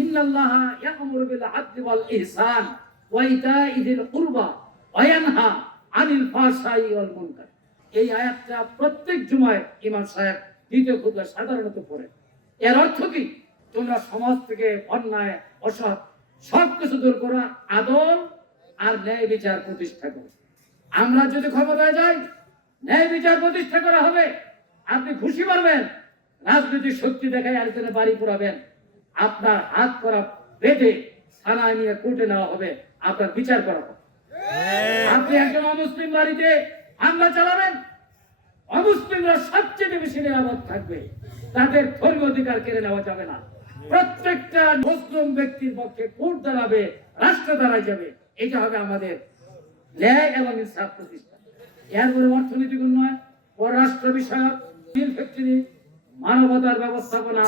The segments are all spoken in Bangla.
ইন্নাল্লাহা ইয়া'মুরু বিল আদলি ওয়াল ইহসান ওয়া ইতা'i যিল কুরবা ওয়া ইয়ানহা আনিল ফাহশাই ওয়াল মুনকার। এই আয়াতটা প্রত্যেক জুমায় ইমাম সাহেব দ্বিতীয় খুতবা সাধারণত পড়ে। এর অর্থ কি? তোমরা সমাজ থেকে অন্যায়, অসৎ সবকিছু দূর করো, আদল আর ন্যায় বিচার প্রতিষ্ঠা করো। আমরা যদি ক্ষমতায় যাই, ন্যায় বিচার প্রতিষ্ঠা করা হবে। আপনি খুশি পারবেন, রাজনৈতিক শক্তি দেখায় আরেকজনের বাড়ি পোড়াবেন, আপনার হাত করা বেঁধে থানায় নিয়ে কোর্টে নেওয়া হবে, আপনার বিচার করা হবে। আপনি একজন অমুসলিম বাড়িতে হামলা চালাবেন, অমুসলিমরা সবচেয়ে বেশি নিরাপদ থাকবে, তাদের ধর্মীয় অধিকার কেড়ে নেওয়া যাবে না। প্রত্যেকটা মুসলিম ব্যক্তির পক্ষে কোর্ট দাঁড়াবে, রাষ্ট্র দাঁড়ায় যাবে। এটা হবে আমাদের ন্যায় এবং ইনসাফ প্রতিষ্ঠা। এরপরে অর্থনৈতিক উন্নয়ন, পররাষ্ট্র বিষয়ক, স্টিল ফ্যাক্টরি, মানবতার ব্যবস্থাপনা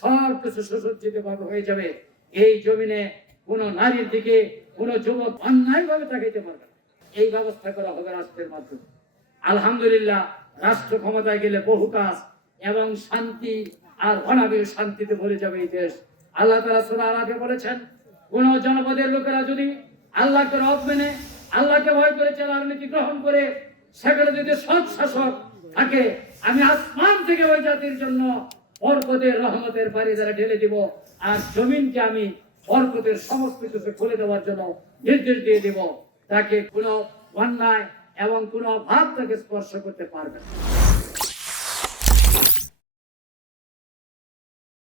সব কিছু সুসজ্জিতভাবে হয়ে যাবে। এই জমিনে কোন নারীর দিকে কোন যুবক অন্যায়ভাবে তাকাইতে পারবে না। এই ব্যবস্থা করা হবে রাষ্ট্রের মাধ্যমে। আলহামদুলিল্লাহ, রাষ্ট্র ক্ষমতায় গেলে বহু কাজ এবং শান্তি আর অনাবিল শান্তিতে ভরে যাবে এই দেশ। আল্লাহ তাআলা সূরা আরাফে বলেছেন, কোন জনপদের লোকেরা যদি আল্লাহকে রব মেনে আল্লাহকে ভয় করে চলার নীতি গ্রহণ করে সেখানে যদি সৎ শাসক থাকে, আমি আসমান থেকে ওই জাতির জন্য বরকতের রহমতের বাড়ি দ্বারা ঢেলে দিব, আর জমিনকে আমি বরকতের সমস্ত কিছু খুলে দেওয়ার জন্য নির্দেশ দিয়ে দিব। তাকে কোনো অন্যায় এবং কোনো অভাব তাকে স্পর্শ করতে পারবে না।